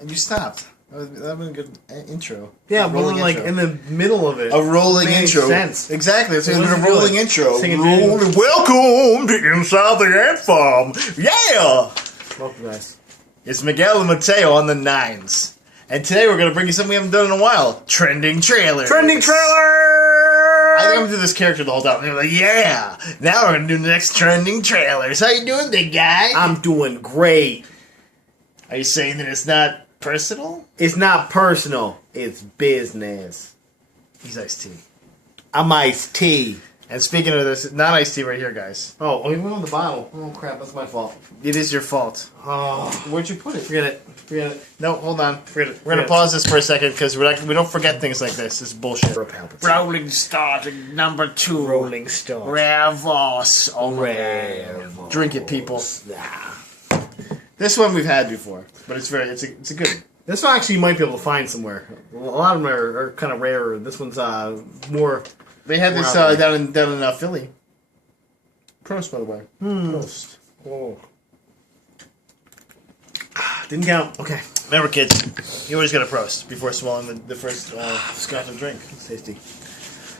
And you stopped. That was a good intro. Yeah, but we're like in the middle of it. A rolling intro. Sense. Exactly. It's a rolling intro. Rolling. Welcome to Inside the Ant Farm. Yeah! Welcome, guys. It's Miguel and Mateo on the 9s. And today we're going to bring you something we haven't done in a while. Trending trailers. Trending trailer! I think I'm going to do this character the whole time. They're like, yeah! Now we're going to do the next trending trailers. How you doing, big guy? I'm doing great. Are you saying that it's not personal? It's not personal. It's business. He's iced tea. I'm iced tea. And speaking of this, not iced tea right here, guys. Oh, we went on the bottle. Oh, crap. That's my fault. It is your fault. Oh. Where'd you put it? Forget it. Forget it. No, hold on. Forget it. We're going to pause this for a second because we don't forget things like this. It's bullshit. Rolling Star to number 2. Rolling Star. Ravos. Oh, Ravos. Drink it, people. Nah. This one we've had before, but it's a good one. This one actually you might be able to find somewhere. A lot of them are kind of rarer. This one's more... They had this down in Philly. Prost, by the way. Prost. Oh. Didn't count. Okay. Remember, kids, you always got to prost before swallowing the first scotch and drink. It's tasty.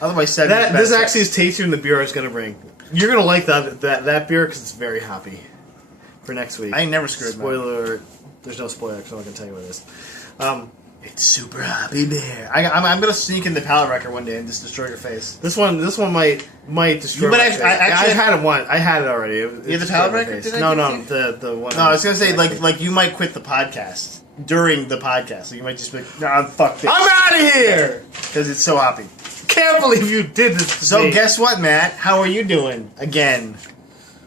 Otherwise, this actually is tastier than the beer I was going to bring. You're going to like that beer because it's very hoppy. For next week. I ain't never screwed. Spoiler alert. There's no spoiler because I'm not going to tell you what it is. It's super hoppy beer. I'm going to sneak in the palate wrecker one day and just destroy your face. This one might destroy my face. I had it once. I had it already. You had the palate wrecker? No, the one. No, I was going to say, like you might quit the podcast during the podcast. So you might just be like, nah, fuck this. I'm out of here! Because it's so hoppy. Can't believe you did this to So me. guess what, Matt? How are you doing? Again.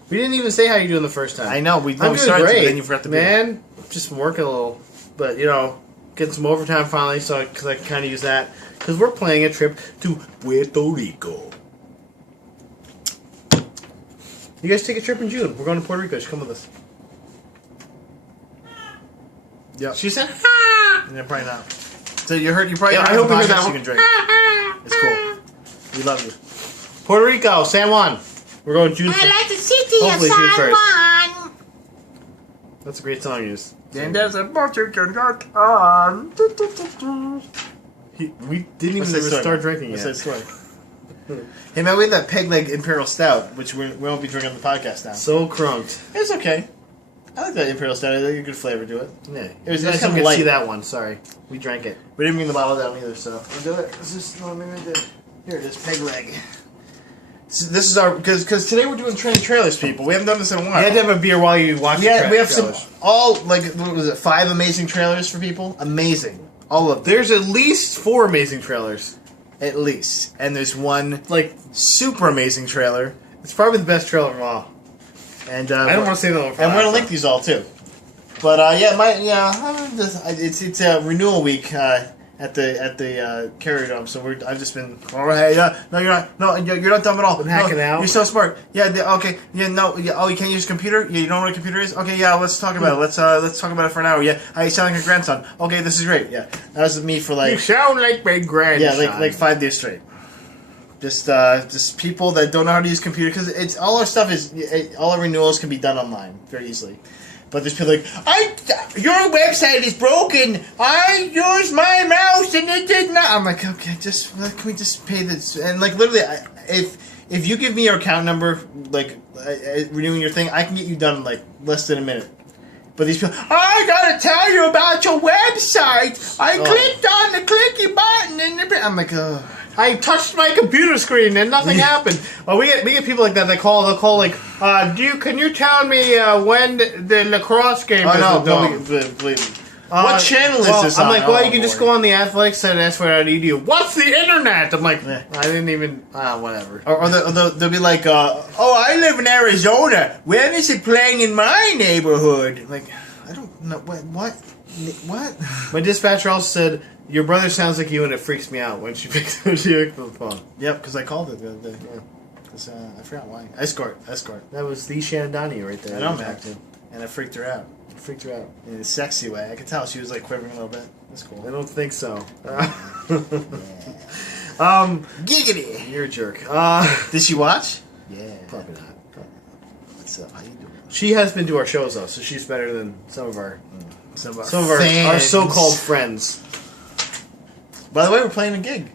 We didn't even say how you're doing the first time. I know. We started great. To, then you forgot to man, just working a little. But, getting some overtime finally, because I can kind of use that. Because we're planning a trip to Puerto Rico. You guys take a trip in June. We're going to Puerto Rico. You should come with us. Yep. She said, ha! Yeah, probably not. So you probably I hope you heard that one. You can drink. It's cool. We love you. Puerto Rico, San Juan. We're going June 1st. I like the city of San Juan. That's a great song to use. And there's a boat you can get on. We didn't even start drinking yet. What's that story? Hey man, we had that peg leg Imperial Stout, which we won't be drinking on the podcast now. So crunked. It's okay. I like that Imperial Stout. It had a good flavor to it. Yeah. It was nice kind to of light. see that one. Sorry. We drank it. We didn't bring the bottle down either, so we'll do it. This is here it is, peg leg. This is our because today we're doing trailers, people. We haven't done this in a while. You had to have a beer while you watch. Yeah, we have some what was it? 5 amazing trailers for people. Amazing, all of them. There's at least 4 amazing trailers, at least, and there's one super amazing trailer. It's probably the best trailer of all. And I don't want to say that one. And we're gonna link these all too. But it's renewal week. At the carrier dump, so I've just been. Oh hey, no, you're not. No, you're not dumb at all. I'm hacking out. You're so smart. Yeah, okay. Yeah, no. Yeah, oh, you can't use a computer. Yeah, you don't know what a computer is. Okay, yeah. Let's talk about it. Let's talk about it for an hour. Yeah, you sound like your grandson. Okay, this is great. Yeah, that was me for You sound like my grandson. Yeah, like 5 days straight. Just people that don't know how to use computer because it's all our stuff all our renewals can be done online very easily. But there's people like, your website is broken. I used my mouse and it did not. I'm like, okay, can we just pay this? And literally, if you give me your account number, renewing your thing, I can get you done in less than a minute. But these people, I gotta tell you about your website. I clicked on the clicky button and I'm like, oh. I touched my computer screen and nothing happened. Well, we get people like that. They'll call can you tell me when the lacrosse game is? Oh no, believe me. What channel is this on? I'm like, well, you can just go on the athletics site and ask for .edu. What's the internet? I'm like, I didn't even, whatever. Or they'll be like, I live in Arizona. When is it playing in my neighborhood? Like, I don't know. What? My dispatcher also said, your brother sounds like you, and it freaks me out when she picks up the phone. Yep, because I called it the other day. Yeah. I forgot why. Escort. That was the Shannon Donnie right there. I know, man. And I freaked her out. In a sexy way. I could tell she was quivering a little bit. That's cool. I don't think so. Giggity. You're a jerk. Did she watch? Yeah. Probably not. What's up? How you doing? She has been to our shows though, so she's better than some of our Some of Some of our fans. so-called friends. By the way, we're playing a gig.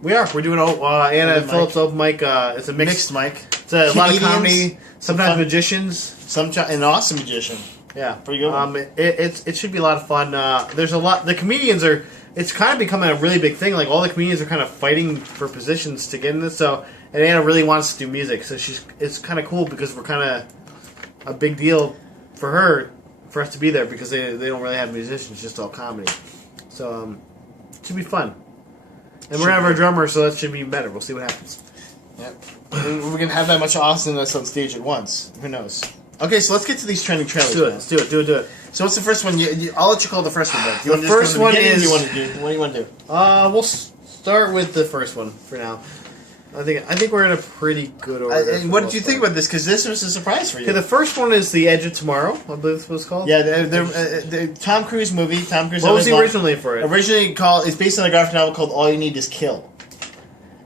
We are. We're doing Anna Open Phillips mic. open mic. It's a Mixed mic. It's a lot of Comedians. comedy. Sometimes Fun. magicians. An awesome magician. Yeah, Pretty good one. It should be a lot of fun. There's a lot. The comedians are. It's kind of becoming a really big thing. Like all the comedians are kind of fighting for positions to get in this. So, and Anna really wants to do music. So it's kind of cool because we're kind of a big deal for her, for us to be there because they don't really have musicians, just all comedy. So it should be fun. And we're gonna have our drummer, so that should be better. We'll see what happens. Yep. We're gonna have that much awesomeness on stage at once. Who knows? Okay, so let's get to these trending trailers. Let's do it. So what's the first one? I'll let you call the first one. Do you The want to just first go to the one beginning, or is- do you want to do? What do you want to do? We'll start with the first one for now. I think we're in a pretty good order. And what did you think about this? Because this was a surprise for you. Okay, the first one is The Edge of Tomorrow. I believe that's what it's called. Yeah, the Tom Cruise movie. Tom Cruise. What was the always original name for it? Originally called. It's based on a graphic novel called All You Need Is Kill.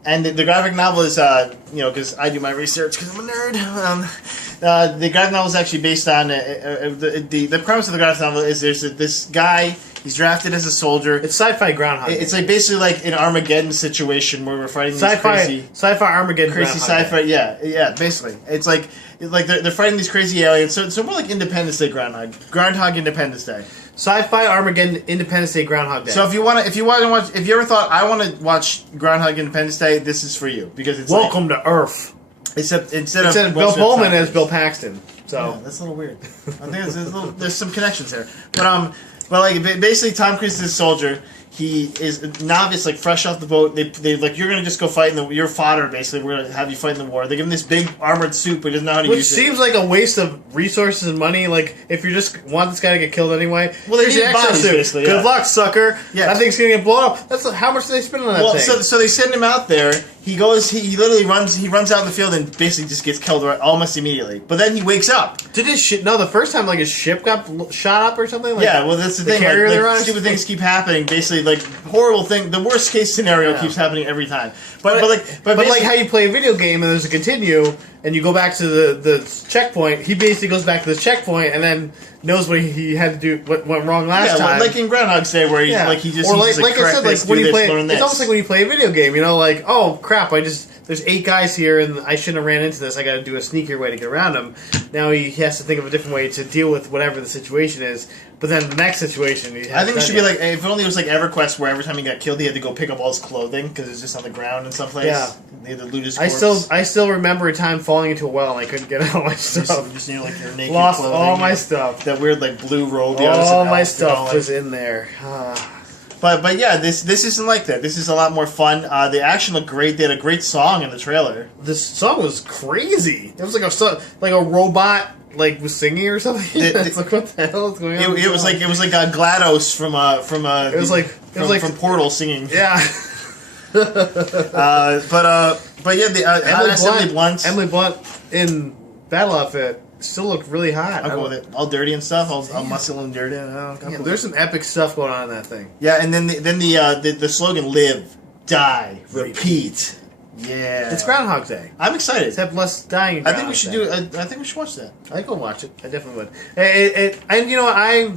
And the graphic novel is, because I do my research because I'm a nerd. The graphic novel is actually based on the premise of the graphic novel is there's this guy. He's drafted as a soldier. It's sci-fi Groundhog Day. It's like basically like an Armageddon situation where we're fighting these crazy Armageddon, crazy Groundhog sci-fi. Day. Yeah, basically, it's like they're fighting these crazy aliens. So more like Independence Day, Groundhog Independence Day. Sci-fi Armageddon Independence Day Groundhog Day. So if you ever thought I want to watch Groundhog Independence Day, this is for you because it's Welcome to Earth. Instead Instead of of Bill Pullman as Bill Paxton. So Yeah, that's a little weird. I think there's some connections there, but like basically Tom Cruise is a soldier. He is a novice, like fresh off the boat. They like you're gonna just go fight in your fodder. Basically, we're gonna have you fight in the war. They give him this big armored suit, but he doesn't know how to which use it. seems like a waste of resources and money. Like if you just want this guy to get killed anyway. Well, they here's need your bodies, exosuit. basically, Good yeah. luck, sucker. Yeah. That thing's gonna get blown up. That's how much do they spend on that Well, thing? so they send him out there. He goes. He literally runs out in the field and basically just gets killed almost immediately. But then he wakes up. Did his ship? No, the first time like his ship got shot up or something. Like, Yeah, well, that's the thing. carrier they're on? Stupid things keep happening. Basically, like horrible thing. The worst case scenario Yeah. keeps happening every time. But like basically- how you play a video game and there's a continue and you go back to the checkpoint. He basically goes back to the checkpoint and then knows what he had to do, what went wrong last time. like in Groundhog's Day, where he's like he just or he's like I correct said, this, like when do you this, play, learn it's this. almost like when you play a video game. You know, like oh crap, there's 8 guys here and I shouldn't have ran into this. I got to do a sneakier way to get around them. Now he has to think of a different way to deal with whatever the situation is. But then the next situation, I think it should be like if only it was like EverQuest, where every time he got killed, he had to go pick up all his clothing because it's just on the ground in some place. Yeah. They had to loot his I corpse. still remember a time falling into a well and I couldn't get out of my So stuff. you just need like your naked Lost clothing, all my stuff. that weird like blue robe. All my stuff was in there. But yeah, this isn't like that. This is a lot more fun. The action looked great. They had a great song in the trailer. This song was crazy. It was like a robot was singing or something. It's like what the hell is going on? It was like GLaDOS from Portal singing. Yeah. But yeah, Emily Blunt in battle outfit still looked really hot. I'll go with it. All dirty and stuff. All muscle and dirty. There's some epic stuff going on in that thing. Yeah, and then the slogan: "Live, die, repeat." Yeah, It's Groundhog Day. I'm excited. Except less dying. I think we should do. I think we should watch that. I'd go watch it. I definitely would. And you know,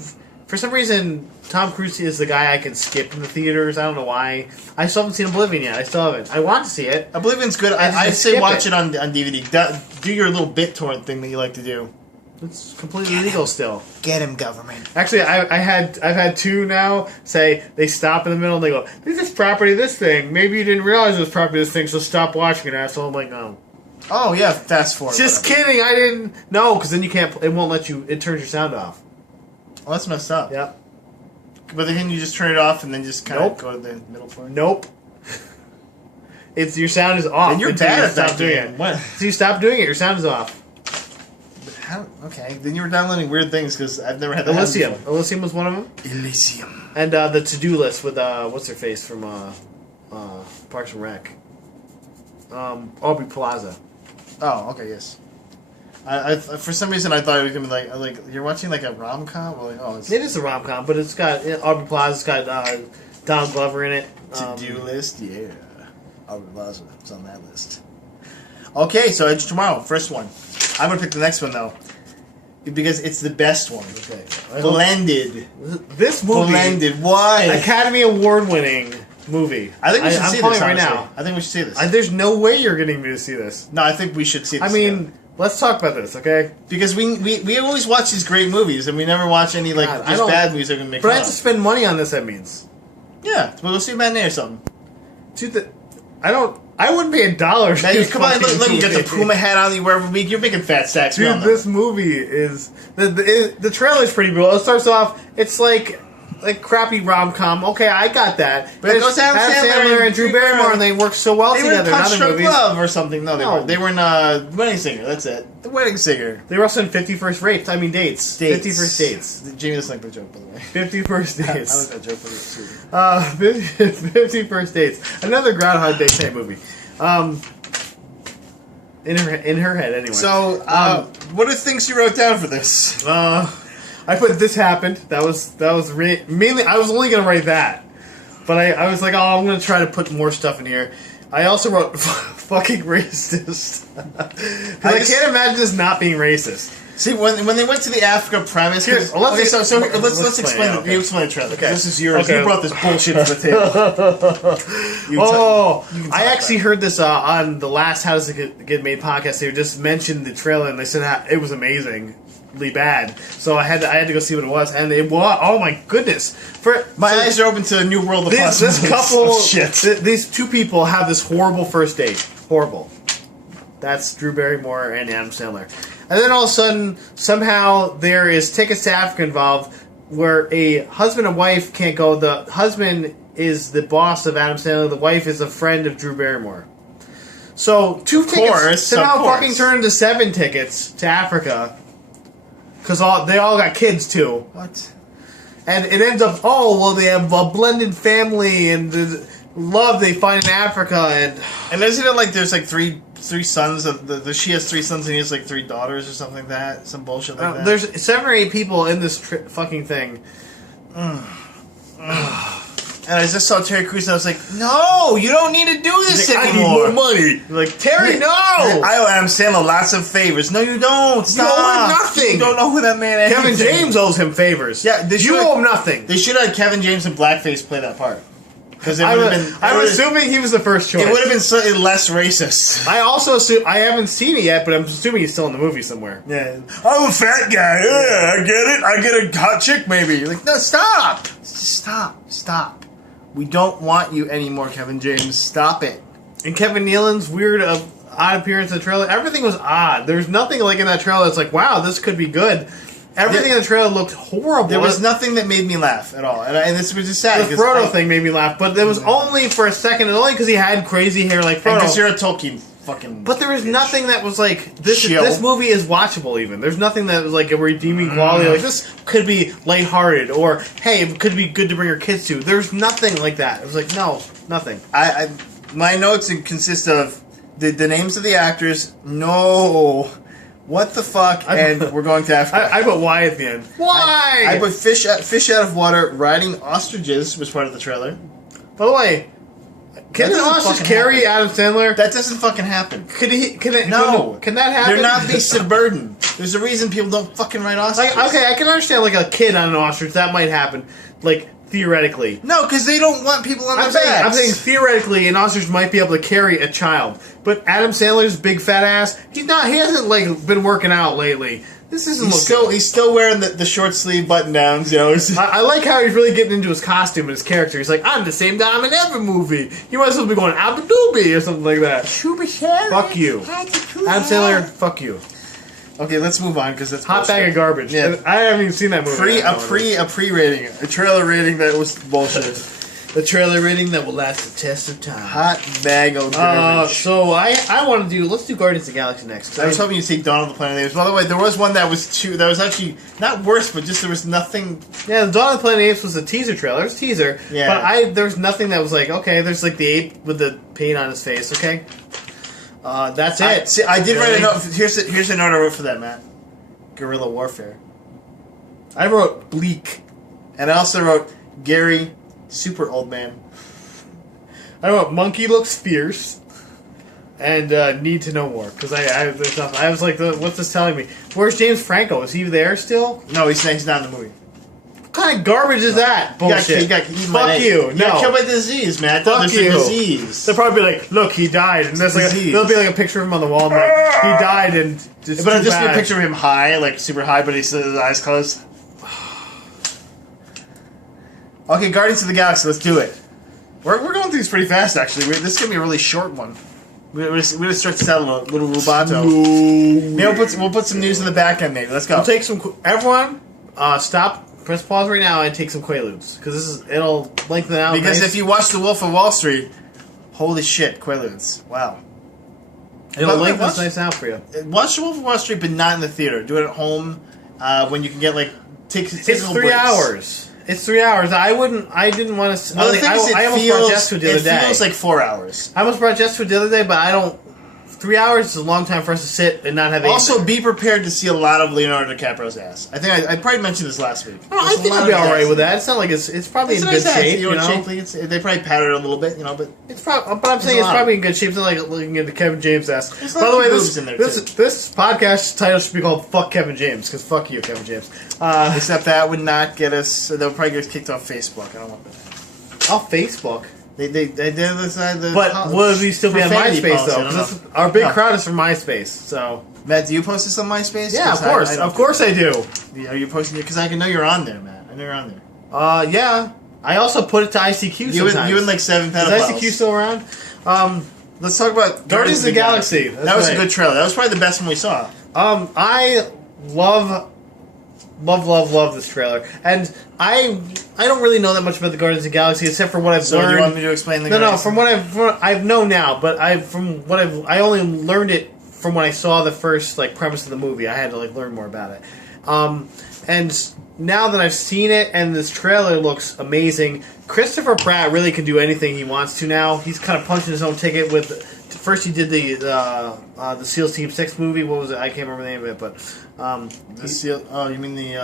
for some reason, Tom Cruise is the guy I can skip in the theaters. I don't know why. I still haven't seen Oblivion yet. I still haven't. I want to see it. Oblivion's good. I just I'd say skip watch it. it on DVD. Do your little BitTorrent thing that you like to do. It's completely legal still. Get him, government. Actually, I've had 2 now say they stop in the middle and they go, "This is property of this thing. Maybe you didn't realize it was property of this thing, so stop watching it, asshole." I'm like, no. Oh yeah, fast forward. Just kidding. I didn't. No, because then you can't. It won't let you. It turns your sound off. Well, that's messed up. Yep. But then can you just turn it off and then just kind Nope. of go to the middle part? Nope. It's your sound is off. And you're until bad you at that stop doing game. it. What? So you stop doing it, your sound is off. How? Okay, then you were downloading weird things because I've never had that Elysium. happen Elysium was one of them. before. Elysium. And the to-do list with what's her face from Parks and Rec. Aubrey Plaza. Oh, okay, yes. I for some reason I thought it was gonna be like you're watching like a rom com. It's It is a rom com, but it's got Aubrey Plaza's got Donald Glover in it. to do list. Yeah, Aubrey Plaza is on that list. Okay, so Edge tomorrow, first one. I'm gonna pick the next one though. because it's the best one. Okay. Blended. This movie, Blended. Why? Academy Award-winning movie. I think we should I'm see calling this it right now. now. I think we should see this. There's no way you're getting me to see this. No, I think we should see this. I mean, together. let's talk about this, okay? because we always watch these great movies, and we never watch any like God, I just don't- bad movies that are gonna make But I fun have to of. spend money on this. That means, Yeah, we'll go see a matinee or something. dude. I wouldn't pay $1. Man, to come on, fucking look, you got the movie. Puma hat on. You wear every week. You're making fat stacks. We all Dude, know. this movie is the trailer's pretty cool. It starts off, it's like crappy rom-com. Okay, I got that. But it goes Adam Sandler and Drew Barrymore, and they work so well They were in together. in Punch other Drunk movies. Love or something. No, they No. weren't. They were in Wedding Singer. That's it. The Wedding Singer. They were also in 50 First Dates. 50 First Dates. Jamie doesn't like the joke, by the way. 50 First I like Dates. that joke, but it's sweet. 50 First Dates. Another Groundhog Day type movie. In her head, anyway. So, what are things you wrote down for this? I put "This Happened." That was mainly. I was only gonna write that, but I was like, oh, I'm gonna try to put more stuff in here. I also wrote "fucking racist" because I can't imagine this not being racist. See, when they went to the Africa premise, Here, let's let's explain explain, it. You explain the trailer. Okay. This is yours. Okay. You brought this bullshit to the table. I actually heard this on the last "How Does It Get Made" podcast. They just mentioned the trailer and they said it was amazingly bad. So I had to go see what it was, and it was, oh my goodness! My eyes are open to a new world of This possibilities. couple, of shit. These two people have this horrible first date. Horrible. That's Drew Barrymore and Adam Sandler. And then all of a sudden, somehow, there is tickets to Africa involved where a husband and wife can't go. The husband is the boss of Adam Sandler. The wife is a friend of Drew Barrymore. So, two tickets somehow fucking turn into 7 tickets to Africa. Because they all got kids, too. What? And it ends up, they have a blended family and the love they find in Africa. And isn't it like there's like three sons? She has 3 sons and he has like 3 daughters or something like that? Some bullshit like that. There's 7 or 8 people in this fucking thing. And I just saw Terry Crews and I was like, no, you don't need to do this I anymore. need more money. Like, Terry, no! I owe Adam Sandler lots of favors. No, you don't. Stop. You owe him nothing. You don't know who that man is. Kevin James owes him favors. Yeah, you owe him nothing. They should have had Kevin James in blackface play that part. Because it would have been. I'm assuming he was the first choice. It would have been slightly less racist. I also assume I haven't seen it yet, but I'm assuming he's still in the movie somewhere. Yeah, I'm a fat guy. Yeah, I get it. I get a hot chick, maybe. You're like, no, stop. Just stop. We don't want you anymore, Kevin James. Stop it. And Kevin Nealon's weird odd appearance in the trailer. Everything was odd. There's nothing like in that trailer that's like, wow, this could be good. Everything in the trailer looked horrible. There was nothing that made me laugh at all, and this was just sad. The Frodo thing made me laugh, but it was only for a second, and only because he had crazy hair like Frodo. Because you're a Tolkien fucking. But there was nothing that was like this. Chill. This movie is watchable. Even there's nothing that was like a redeeming quality. Like this could be lighthearted, or hey, it could be good to bring your kids to. There's nothing like that. It was like no, nothing. My notes consist of the names of the actors. No. What the fuck? And we're going to Africa. I put why at the end. Why? I put fish out of water riding ostriches was part of the trailer. By the way, can an doesn't ostrich fucking carry happen. Adam Sandler? That doesn't fucking happen. No. Can that happen? They're not beasts of burden. There's a reason people don't fucking ride ostriches. Like, okay, I can understand like a kid on an ostrich that might happen. Like theoretically. No, because they don't want people on their backs. I'm saying theoretically an ostrich might be able to carry a child. But Adam Sandler's big fat ass, he hasn't like been working out lately. This isn't He's still wearing the short sleeve button downs, you know. I like how he's really getting into his costume and his character. He's like, I'm the same guy I'm in every movie. He might as well be going Abadoobie or something like that. Fuck you. Adam Sandler, fuck you. Okay, let's move on because that's hot bullshit. bag of garbage. Yeah. I haven't even seen that movie. A pre-rating, a trailer rating that was bullshit. The trailer rating that will last the test of time. Hot bag of garbage. So I want to let's do Guardians of the Galaxy next. I was hoping you'd see Dawn of the Planet of the Apes. By the way, there was one that was actually not worse, but just there was nothing. Yeah, the Dawn of the Planet of the Apes was a teaser trailer. It was a teaser. Yeah. But there was nothing that was like, okay, there's like the ape with the paint on his face, okay? That's it. I did write a note. Here's a note I wrote for that, Matt. Guerrilla warfare. I wrote bleak. And I also wrote Gary, super old man. I wrote monkey looks fierce. and need to know more because there's nothing. I was like, what's this telling me? Where's James Franco? Is he there still? No, he's not in the movie. What kind of garbage is that? Bullshit. He got eaten Fuck by you. He got killed by disease, man. Fuck you. Disease. They'll probably be like, look, he died, and there's like there'll be like a picture of him on the wall, and like, he died, and just but it'll just be a picture of him high, like super high, but he still has his eyes closed. Okay, Guardians of the Galaxy, let's do it. We're going through these pretty fast, actually. This is going to be a really short one. We're going to start to sell a little rubato. Maybe we'll put some news in the back end, maybe. Let's go. We'll take some... Everyone, stop, press pause right now, and take some Quaaludes. Because it'll lengthen out. Because if you watch The Wolf of Wall Street, holy shit, Quaaludes. Wow. It'll lengthen this nice out for you. Watch The Wolf of Wall Street, but not in the theater. Do it at home when you can get, like... Take it's little 3 breaks. hours. It's 3 hours. I didn't want to... Well, the thing is, I almost brought Jess to it the other day. It feels like 4 hours. I almost brought Jess to it the other day, but I don't... 3 hours is a long time for us to sit and not have... Also, be prepared to see a lot of Leonardo DiCaprio's ass. I think I probably mentioned this last week. Oh, I think I'll be alright with that. It's not like it's probably in good shape, you know? They probably padded it a little bit, you know, but... But I'm saying it's probably in good shape. It's not like looking at the Kevin James ass. By the way, this podcast title should be called Fuck Kevin James, because fuck you, Kevin James. Except that would not get us... They'll probably get us kicked off Facebook. I don't want that. Off Facebook? They did this... But would we still be on MySpace, though? Our big crowd is from MySpace, so... Matt, do you post this on MySpace? Yeah, of course. Of course I do. Are you posting it? Because I can know you're on there, Matt. I know you're on there. Yeah. I also put it to ICQ sometimes. You and like 7 pedophiles. Is ICQ still around? Let's talk about Guardians of the Galaxy. That was a good trailer. That was probably the best one we saw. I love this trailer, and I don't really know that much about the Guardians of the Galaxy except for what I've learned. So you want me to explain the? No. From what I've known now, but I only learned it from when I saw the first premise of the movie. I had to learn more about it, and now that I've seen it and this trailer looks amazing. Christopher Pratt really can do anything he wants to now. He's kind of punching his own ticket with. First, he did the SEALs Team 6 movie. What was it? I can't remember the name of it, but the SEAL. Oh, you mean the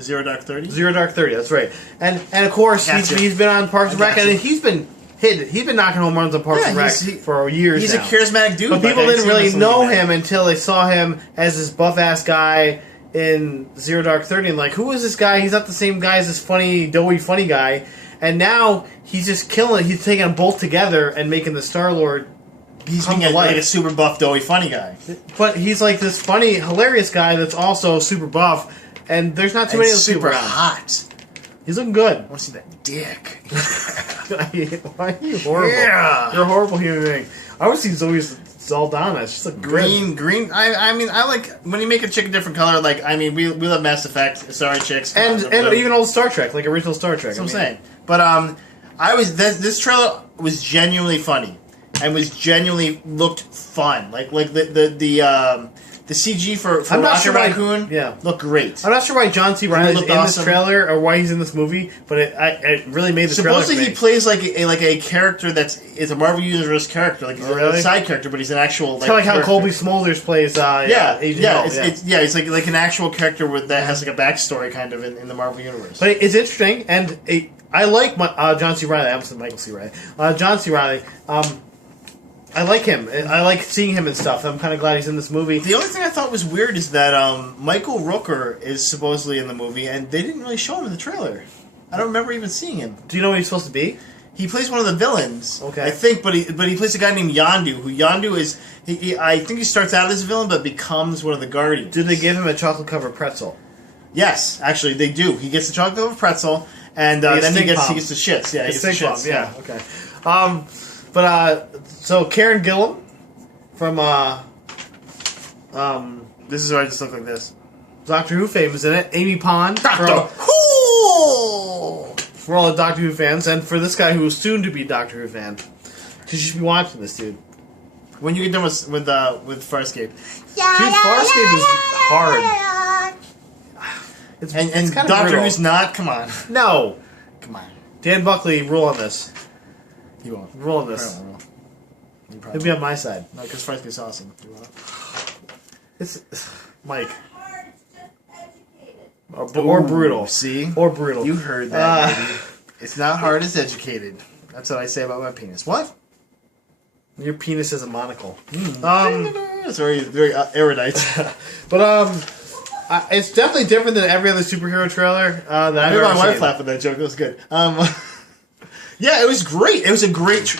0 Dark 30? 0 Dark 30. That's right. And of course he's been on Parks and Rec, and he's been knocking home runs on Parks and Rec for years. He's now. a charismatic dude, but people didn't really know him until they saw him as this buff ass guy in 0 Dark 30, and who is this guy? He's not the same guy as this doughy funny guy. And now he's just killing it. He's taking them both together and making the Star-Lord He's being like a super buff, doughy, funny guy. But he's like this funny, hilarious guy that's also super buff. And there's not too many of those people super around. Hot. He's looking good. I want to see that dick. Why are you horrible? Yeah. You're a horrible human being. I would see Zoe Saldana. It's just green. I mean, I like when you make a chick a different color. We love Mass Effect. Sorry, chicks. And even old Star Trek, original Star Trek. That's what I'm saying. But this trailer was genuinely funny and was genuinely looked fun. The CG for Rocket Raccoon looked great. I'm not sure why John C. Reilly's in this trailer or why he's in this movie, but it really made the trailer. Supposedly he plays like a character is a Marvel Universe character, he's a side character, but he's an actual kind of like how Colby Smulders plays. It's like an actual character that has a backstory kind of in the Marvel Universe. But it's interesting, and I like John C. Reilly. I almost said Michael C. Reilly. John C. Reilly. I like him. I like seeing him and stuff. I'm kind of glad he's in this movie. The only thing I thought was weird is that Michael Rooker is supposedly in the movie, and they didn't really show him in the trailer. I don't remember even seeing him. Do you know what he's supposed to be? He plays one of the villains. Okay. I think, but he plays a guy named Yondu, who Yondu is... I think he starts out as a villain, but becomes one of the Guardians. Did they give him a chocolate-covered pretzel? Yes, actually, they do. He gets the chocolate-covered pretzel, and then he gets the shits. Yeah, he gets the shits. Yeah, okay. So Karen Gillan from this is where I just look like this. Doctor Who fame is in it. Amy Pond Doctor Who for all the Doctor Who fans, and for this guy who is soon to be Doctor Who fan. You should be watching this, dude. When you get done with Farscape. Dude, Farscape is hard. It's kind of Doctor brutal. Who's not. Come on. No. Come on. Dan Buckley, rule on this. He won't. Rule on this. He'll be on my side. No, because Farscape's awesome. It's Mike. Or brutal. See? Or brutal. You heard that, baby. It's not hard, it's educated. That's what I say about my penis. What? Your penis is a monocle. It's very, very erudite. But it's definitely different than every other superhero trailer that I I've heard ever my wife seen. laugh at that joke. It was good. Yeah, it was great. It was a great,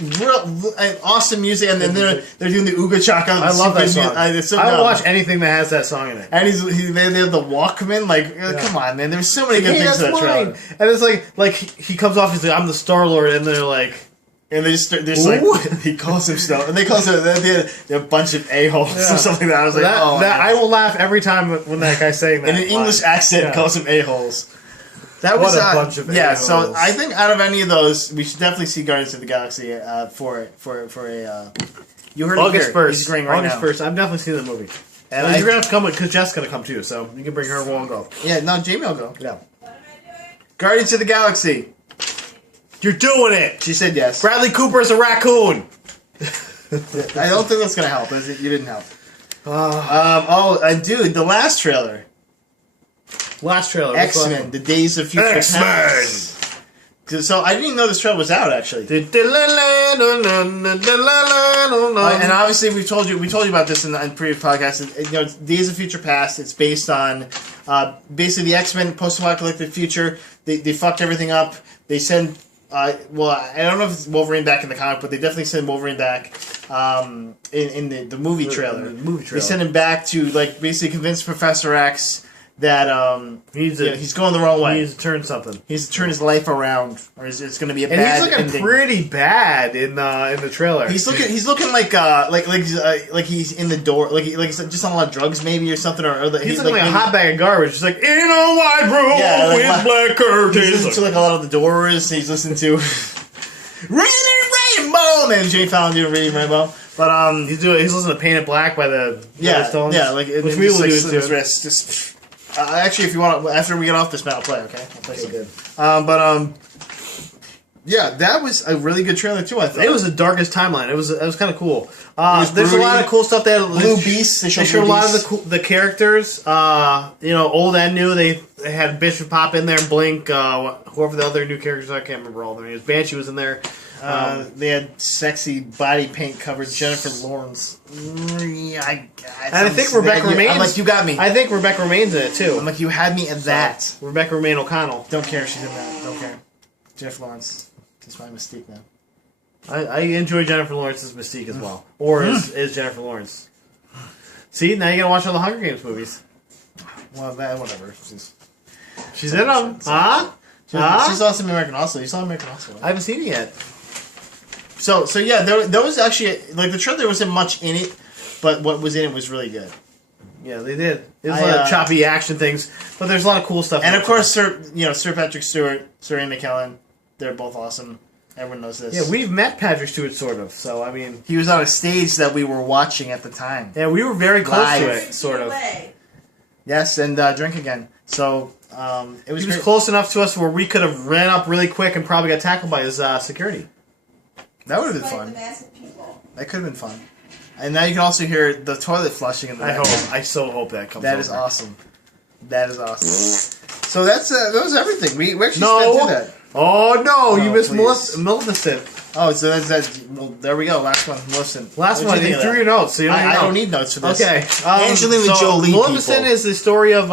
awesome music, and then they're doing the Ooga Chaka. I love that song. I would watch anything that has that song in it. And they have the Walkman. Like, come on, man. There's so many good things in that trailer. And it's like he comes off. He's like, I'm the Star-Lord, and they're like. And they just like he calls him stuff, and they call him they're a bunch of a-holes or something like that. I was like, I will laugh every time when that guy's saying that in an English accent, calls him a-holes. That was a bunch of yeah. a-holes. So I think out of any of those, we should definitely see Guardians of the Galaxy for a. You heard August it here. 1st. He's agreeing right August now. 1st. I've definitely seen the movie. And you're gonna have to come because Jess gonna come too, so you can bring her. We'll go. Yeah, no, Jamie will go. Yeah. Guardians of the Galaxy. You're doing it. She said yes. Bradley Cooper's a raccoon. I don't think that's gonna help. You didn't help. Dude, the last trailer. Last trailer. X-Men: The Days of Future Past. So I didn't even know this trailer was out actually. And obviously we told you about this in previous podcasts. Days of Future Past. It's based on basically the X-Men post-apocalyptic future. They fucked everything up. They send. I don't know if it's Wolverine back in the comic, but they definitely send Wolverine back in the movie trailer. They send him back to basically convince Professor X that he's going the wrong way. He needs to turn something. He needs to turn his life around, or it's going to be a bad ending. And he's looking ending. pretty bad in the trailer. He's looking like he's in the door, like he's just on a lot of drugs maybe or something, or he's looking like a hot bag of garbage. He's like in a white room with black curtains. He's listening to a lot of the Doors. He's listening to Reading Rainbow, man. Jay Fallon doing Reading Rainbow. But he's listening to Paint It Black by the Stones. Yeah, which we will do too. Just actually, if you want, after we get off this, Matt, I'll play. Okay, I'll play some. Good. Yeah, that was a really good trailer too. I thought it was the darkest timeline. It was kind of cool. There's a lot of cool stuff there. Blue Beast. They showed a lot of the characters. Old and new. They had Bishop pop in there, Blink. Whoever the other new characters, I can't remember all their names. Banshee was in there. They had sexy body paint covered Jennifer Lawrence. I think Rebecca Remains. I'm like, you got me. I think Rebecca Remains in it too. I'm like, you had me at that. Rebecca Remain O'Connell. Don't care if she's in that. Don't care. Jennifer Lawrence. That's my Mystique now. I enjoy Jennifer Lawrence's Mystique as well. Or is Jennifer Lawrence. See, now you gotta watch all the Hunger Games movies. Well, whatever. She's in them. Huh? She's also in American Hustle. You saw American Hustle, right? I haven't seen it yet. So yeah, there was actually, the trailer wasn't much in it, but what was in it was really good. Yeah, they did. There's a lot of choppy action things, but there's a lot of cool stuff. And of course, Sir Patrick Stewart, Sir Ian McKellen, they're both awesome. Everyone knows this. Yeah, we've met Patrick Stewart, sort of. So, I mean... He was on a stage that we were watching at the time. Yeah, we were very close to it, sort of. Yes, and Drink Again. So, it was He was close enough to us where we could have ran up really quick and probably got tackled by his security. That would have been fun. That could have been fun. And now you can also hear the toilet flushing in the background. I so hope that comes That over. is awesome. That is awesome. So that was everything. We actually spent through that. Oh no, you missed please. Maleficent. Oh, so that's well, there we go. Last one, Maleficent. Last one, you threw your notes, so you don't I don't need notes for this. Okay. Angelina Jolie. Maleficent is the story of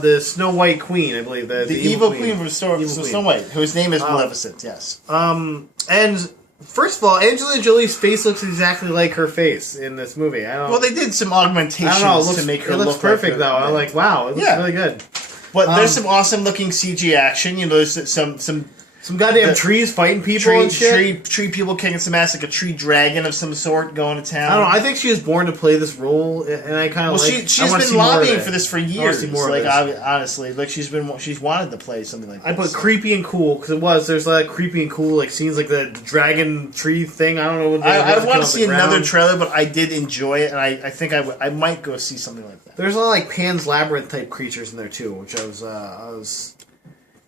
the Snow White Queen, I believe. The evil queen from Snow White, whose name is Maleficent, yes. And first of all, Angelina Jolie's face looks exactly like her face in this movie. Well, they did some augmentations to make her look perfect, like though. I'm like, wow, it looks really good. But there's some awesome looking CG action. There's some goddamn trees fighting people and shit. Tree people kicking some ass, like a tree dragon of some sort going to town. I don't know. I think she was born to play this role, and I kind of she's been lobbying for this for years. Honestly, she's wanted to play something like this. I put creepy and cool because there's like creepy and cool scenes like the dragon tree thing. I don't know what I want to see another trailer, but I did enjoy it, and I think I might go see something like that. There's a lot of Pan's Labyrinth type creatures in there too, which I was.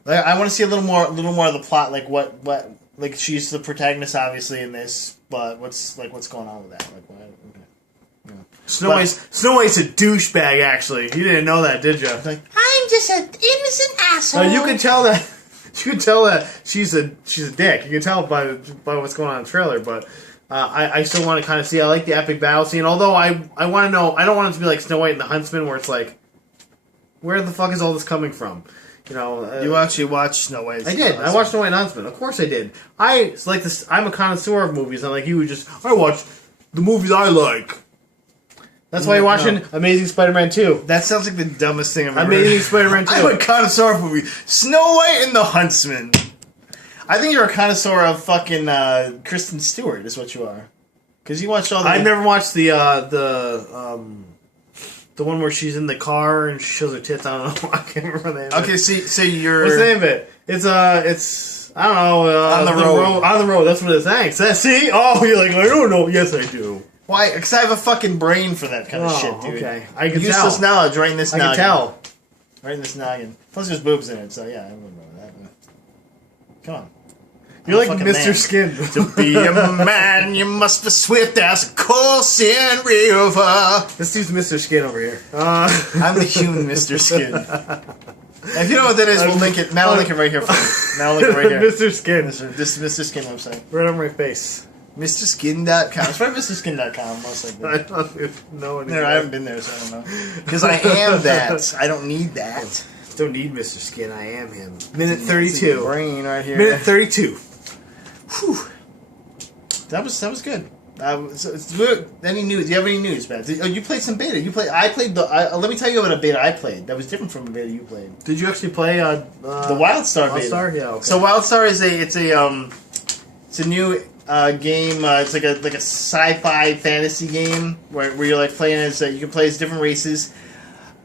I want to see a little more of the plot, like what she's the protagonist obviously in this, but what's going on with that? Like what? Okay. Snow White's a douchebag. Actually, you didn't know that, did you? Like, I'm just an innocent asshole. You can tell that. You can tell that she's a dick. You can tell by what's going on in the trailer, but I still want to kind of see. I like the epic battle scene, although I want to know. I don't want it to be like Snow White and the Huntsman, where it's like, where the fuck is all this coming from? You know, you actually watched Snow White. I did. I watched Snow White and the Huntsman. Of course, I did. It's like this. I'm a connoisseur of movies, and like you, I watch the movies I like. That's why you're watching Amazing Spider-Man 2. That sounds like the dumbest thing I've ever heard. Amazing Spider-Man 2. I'm a connoisseur of movies. Snow White and the Huntsman. I think you're a connoisseur of fucking Kristen Stewart, is what you are. Because you watched all the... I've never watched the one where she's in the car and she shows her tits. I don't know. I can't remember the name. Okay, so you're... What's the name of it? It's I don't know. On the road. On the road. That's what it is. Thanks. See? Oh, you're like, I don't know. Yes, I do. Why? Because I have a fucking brain for that kind of shit, dude. Okay. I can Useless tell. knowledge right in this noggin. I can tell. Right in this noggin. Plus there's boobs in it, so yeah, I wouldn't know that. Come on. You're like fucking Mr. man. Skin. To be a man, you must be swift as a coursing river. This dude's Mr. Skin over here. I'm the human Mr. Skin. If you know what that is, we'll link it. Now I'll link it right here for you. Now I'll link it right here. Mr. Skin. This is Mr. Skin website. Right on my face. MrSkin.com. It's probably MrSkin.com, most likely. I don't know anything. I haven't been there, so I don't know. Because I am that. I don't need that. Don't need Mr. Skin. I am him. Minute 32. Brain right here. Minute 32. Whew. That was good. Any news? Do you have any news, man? You played some beta. I played the. Let me tell you about a beta I played. That was different from a beta you played. Did you actually play the Wildstar beta? Wildstar, yeah. Okay. So Wildstar is a new game. It's like a sci-fi fantasy game where you're like playing as you can play as different races.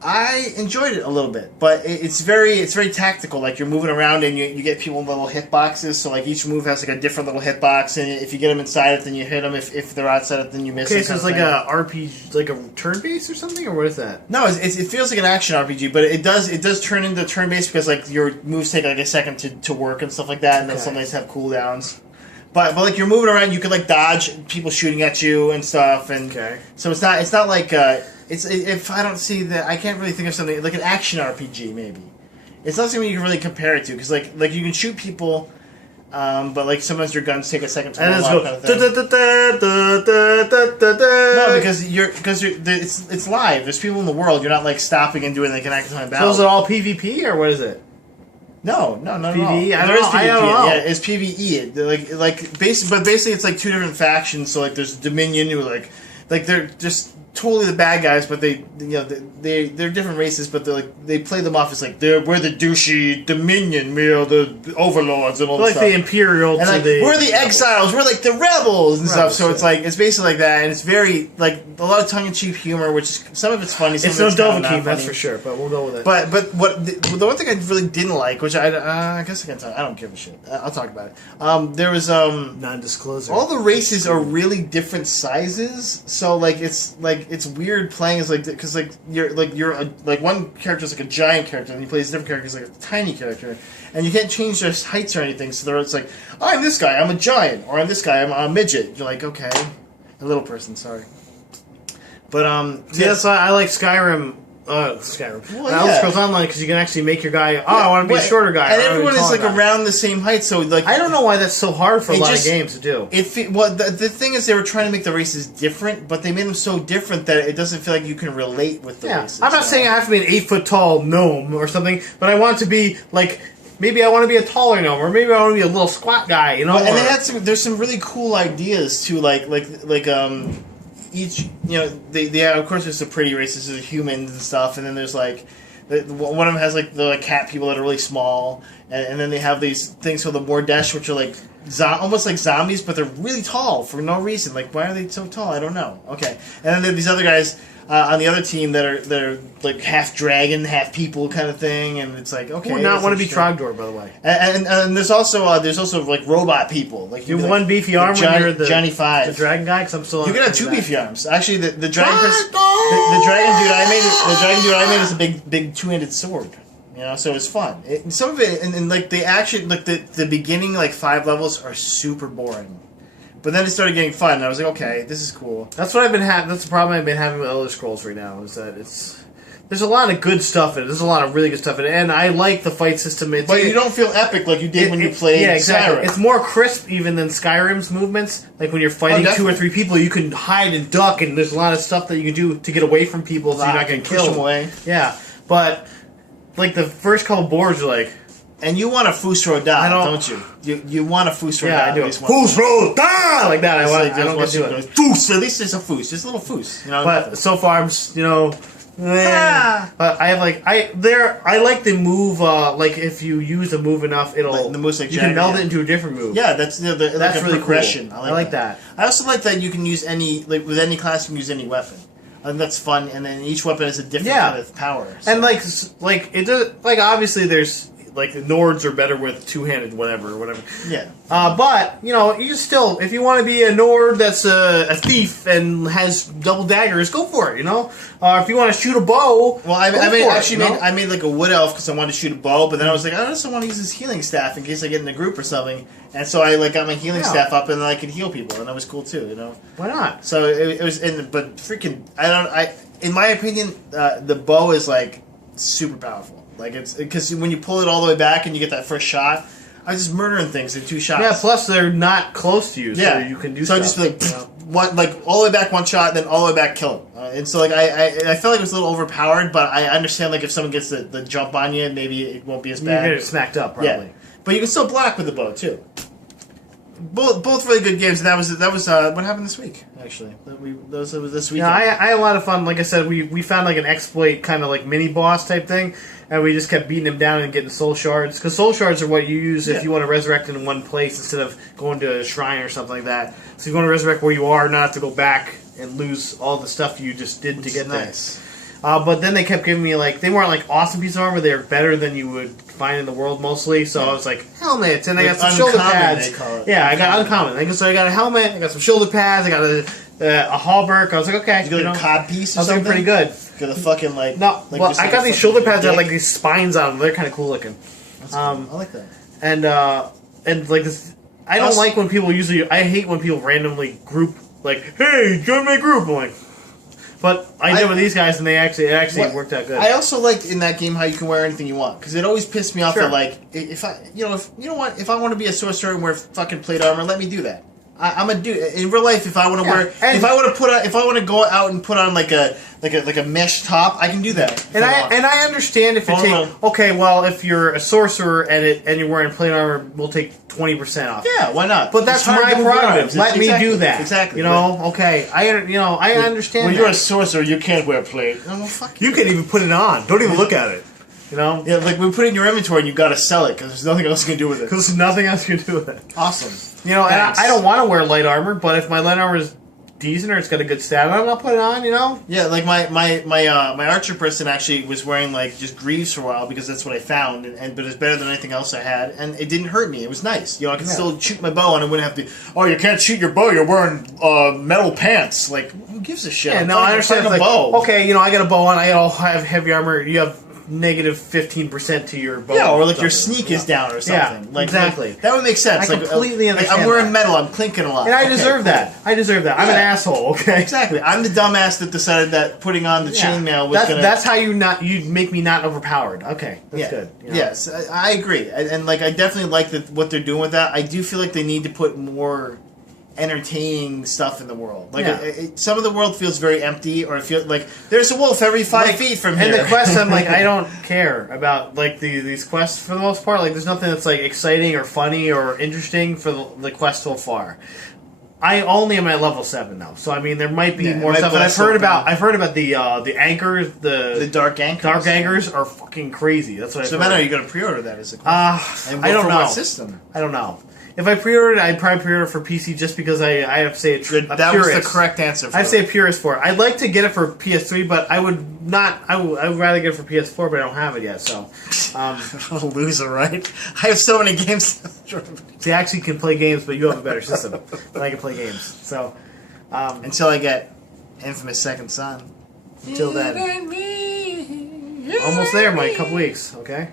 I enjoyed it a little bit, but it's very tactical. Like you're moving around and you get people in little hitboxes. So like each move has like a different little hitbox, and if you get them inside it, then you hit them. If they're outside it, then you miss. Okay, so it's like a RPG, like a turn-based or something, or what is that? No, it feels like an action RPG, but it does turn into turn-based because like your moves take like a second to work and stuff like that, and then sometimes have cooldowns. But like you're moving around, you can like dodge people shooting at you and stuff, and so it's not like if I don't see that, I can't really think of something like an action RPG maybe. It's not something you can really compare it to because like you can shoot people, but like sometimes your guns take a second to roll out kind of thing. No, because it's live. There's people in the world. You're not like stopping and doing like an active time battle. So is it all PvP or what is it? No, PvE? I don't know. Yeah, it's PvE. But basically it's like two different factions. So like there's Dominion who like they're just totally the bad guys, but they're different races, but they play them off as like we're the douchey Dominion, the overlords and all that stuff. Like the Imperial, and like we're the exiles, we're like the rebels and stuff. So it's like it's basically like that, and it's very like a lot of tongue-in-cheek humor, which is, some of it's funny. Some it's of it's no not Dovahkiin, funny. that's for sure. But we'll go with it. But what the one thing I really didn't like, which I guess I can talk. I don't give a shit. I'll talk about it. There was non-disclosure. all the races are really different sizes, so like it's weird playing as like because like you're one character's like a giant character and you play as different characters like a tiny character, and you can't change their heights or anything. So it's like I'm this guy, I'm a giant, or I'm this guy, I'm a midget. You're like okay, a little person, sorry. But yes, I like Skyrim. Skyrim. Well, Elder Scrolls Online because you can actually make your guy. I want to be a shorter guy. And everyone is like around the same height. So like I don't know why that's so hard for a lot of games to do. The thing is they were trying to make the races different, but they made them so different that it doesn't feel like you can relate with the races. I'm not saying I have to be an 8-foot tall gnome or something, but I want to be like. Maybe I want to be a taller gnome, or maybe I want to be a little squat guy, you know. And they had there's some really cool ideas too, each, they of course there's the pretty races, there's humans and stuff, and then there's like one of them has like the cat people that are really small, and then they have these things called the Mordesh, which are like almost like zombies, but they're really tall for no reason. Like why are they so tall? I don't know. Okay, and then there are these other guys on the other team that are like half dragon, half people kind of thing, and it's like okay. Who would not want to be Trogdor, by the way? And there's also like robot people. Like you have one beefy arm when you're the Johnny Five, the dragon guy. Because I'm still. You can have two beefy arms. Actually, the dragon the dragon dude I made is a big two-handed sword. So it's fun. Some of it and like the action, like the beginning like 5 levels are super boring. But then it started getting fun, and I was like, okay, this is cool. That's what I've been having. That's the problem I've been having with Elder Scrolls right now. Is that There's a lot of good stuff in it. There's a lot of really good stuff in it, and I like the fight system. But you don't feel epic like you did when you played exactly. Skyrim. It's more crisp even than Skyrim's movements. Like when you're fighting 2 or 3 people, you can hide and duck, and there's a lot of stuff that you can do to get away from people so you're not getting killed. Push them away. Yeah, but like the first couple boards are like... And you want a Fusro Da, don't you? You want a Fusro Da. Yeah, I do. Fusro Da! Like that. I don't get to it. Fus! At least it's a Fus. Just a little Fus. You know? But so far, I'm just, but I have I like the move. Like if you use a move enough, it'll the move's like you can meld it into a different move. Yeah, that's that's like really progression. Cool. I like that. I also like that you can use with any class you can use any weapon. I think that's fun, and then each weapon has a different kind of power. So. And like it does obviously there's. Like, Nords are better with two-handed whatever. Yeah. But, you still, if you want to be a Nord that's a thief and has double daggers, go for it, if you want to shoot a bow, well, I made like a wood elf because I wanted to shoot a bow, but then I was like, I just want to use this healing staff in case I get in a group or something. And so I got my healing staff up, and then I could heal people, and that was cool too, Why not? So it was, but freaking, in my opinion, the bow is like super powerful. Like it's because when you pull it all the way back and you get that first shot, I was just murdering things in 2 shots. Yeah, plus they're not close to you, so you can do. So stuff. I just be like all the way back 1 shot, then all the way back kill him. And so like I felt like it was a little overpowered, but I understand like if someone gets the jump on you, maybe it won't be as bad. You're gonna get smacked up, probably. Yeah. But you can still block with the bow too. Both really good games, and that was what happened this week. Actually, those was this weekend. Yeah, I had a lot of fun. Like I said, we found like an exploit kind of like mini boss type thing, and we just kept beating him down and getting soul shards. Because soul shards are what you use if you want to resurrect in one place instead of going to a shrine or something like that. So you want to resurrect where you are, not have to go back and lose all the stuff you just did to get nice. there. But then they kept giving me they weren't like awesome pieces of armor. They were better than you would find in the world mostly. So I was like helmets, and I got some shoulder pads. They call it. Yeah, I got uncommon. So I got a helmet, I got some shoulder pads, I got a hauberk. I was like, okay, you got a cod piece. Or I was something? pretty good. Got the fucking no. Well, I got these shoulder pads that have like these spines on them. They're kind of cool looking. That's cool. I like that. And like this, I don't like when people I hate when people randomly group hey, join my group. I'm like. But I did with these guys, and it actually worked out good. I also liked in that game how you can wear anything you want, because it always pissed me off that if I want to be a sorcerer and wear fucking plate armor, let me do that. I'm a dude in real life. If I want to wear, if I want to go out and put on like a mesh top, I can do that. And I understand if if you're a sorcerer and you're wearing plate armor, we'll take 20% off. Yeah, why not? But that's my prerogative. Let me do that. Exactly. I understand. When you're a sorcerer, you can't wear plate. Oh, well, fuck you can't even put it on. Don't even look at it. Yeah, like we put it in your inventory and you've got to sell it because there's nothing else you can do with it. Because there's nothing else you can do with it. Awesome. And I don't want to wear light armor, but if my light armor is decent or it's got a good stat on it, I'll put it on, Yeah, like my archer person actually was wearing just greaves for a while because that's what I found, but it's better than anything else I had, and it didn't hurt me. It was nice. I could still shoot my bow and I wouldn't have to. Oh, you can't shoot your bow. You're wearing metal pants. Like, who gives a shit? Yeah, no, I understand. A bow. Okay, I got a bow on. I all have heavy armor. You have negative 15% to your bow. Yeah, or your sneak is down or something. Yeah, exactly. That would make sense. I completely understand. I'm wearing metal. I'm clinking a lot. And I deserve that. I'm an asshole. Okay. Exactly. I'm the dumbass that decided that putting on the chainmail was gonna. That's how you make me not overpowered. Okay, that's good. Yes, I agree, and I definitely like what they're doing with that. I do feel like they need to put more entertaining stuff in the world. Some of the world feels very empty, or it feels like there's a wolf every 5 feet from here. And the quests, I'm like, I don't care about these quests for the most part. There's nothing that's exciting or funny or interesting for the quest so far. I only am at level 7 now, so there might be more stuff. But I've heard about the anchors, the dark anchors. Dark anchors are fucking crazy. That's what. So then, are you going to pre-order that as a question? I don't know. What system? I don't know. If I pre-ordered it, I'd probably pre-order for PC just because I have to say a purist. That was the correct answer. I'd say a purist for it. I'd like to get it for PS3, but I would not. I would rather get it for PS4, but I don't have it yet. So, I'm a loser, right? I have so many games. See, I actually can play games, but you have a better system. But I can play games. So, until I get Infamous Second Son. Until then, almost there, Mike. Couple weeks, okay?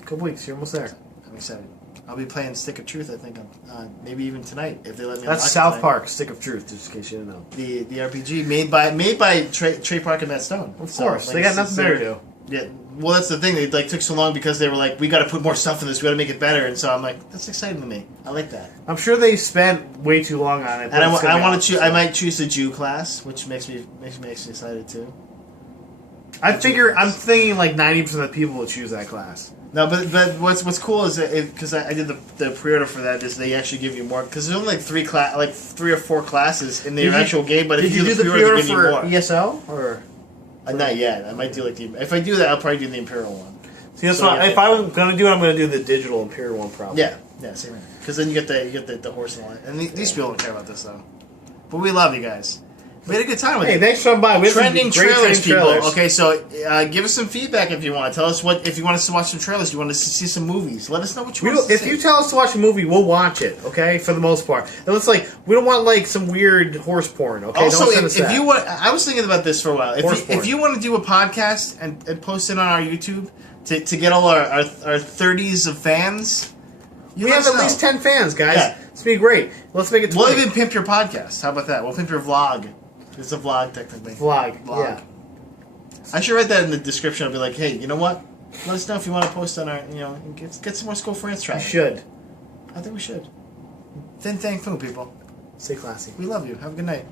Couple weeks. You're almost there. I'm excited. I'll be playing Stick of Truth. I think maybe even tonight if they let me. That's unlock it South tonight. Park, Stick of Truth, just in case you didn't know. The RPG made by Trey Parker and Matt Stone. Of course, they got nothing better to do. Yeah, well, that's the thing. They like took so long because they were like, we got to put more stuff in this. We got to make it better. And so I'm like, that's exciting to me. I like that. I'm sure they spent way too long on it. And I want to choose. I might choose the Jew class, which makes me excited too. I'm thinking like 90% of the people will choose that class. No, but what's cool is because I did the pre-order for that is they actually give you more because there's only like three or four classes in the actual game. But if you do the pre-order, they give you more. ESO or? Not yet. I might do if I do that, I'll probably do the Imperial one. See, that's why if I was gonna do it, I'm gonna do the digital Imperial one probably. Yeah, same here. Because then you get the horse and all that. And these people don't care about this though. But we love you guys. We had a good time with Hey, you. thanks for coming by. We have Trending some great trailers, people. trailers. Okay, so give us some feedback if you want. Tell us if you want us to watch some trailers. You want us to see some movies. Let us know what you want us to If see. you tell us to watch a movie, we'll watch it. Okay, for the most part. And it's like we don't want like some weird horse porn. Okay, Also, don't send us if that. you want, I was thinking about this for a while. Horse porn. If you want to do a podcast and post it on our YouTube to get all our 30s of fans, we have at least 10 fans, guys. Yeah. It's gonna be great. Let's make it 20. We'll even pimp your podcast. How about that? We'll pimp your vlog. It's a vlog, technically. Vlog. Yeah. I should write that in the description. I'll be like, hey, you know what? Let us know if you want to post on our, get some more Skull France You traffic. should. I think we should. Then thank you, people. Stay classy. We love you. Have a good night.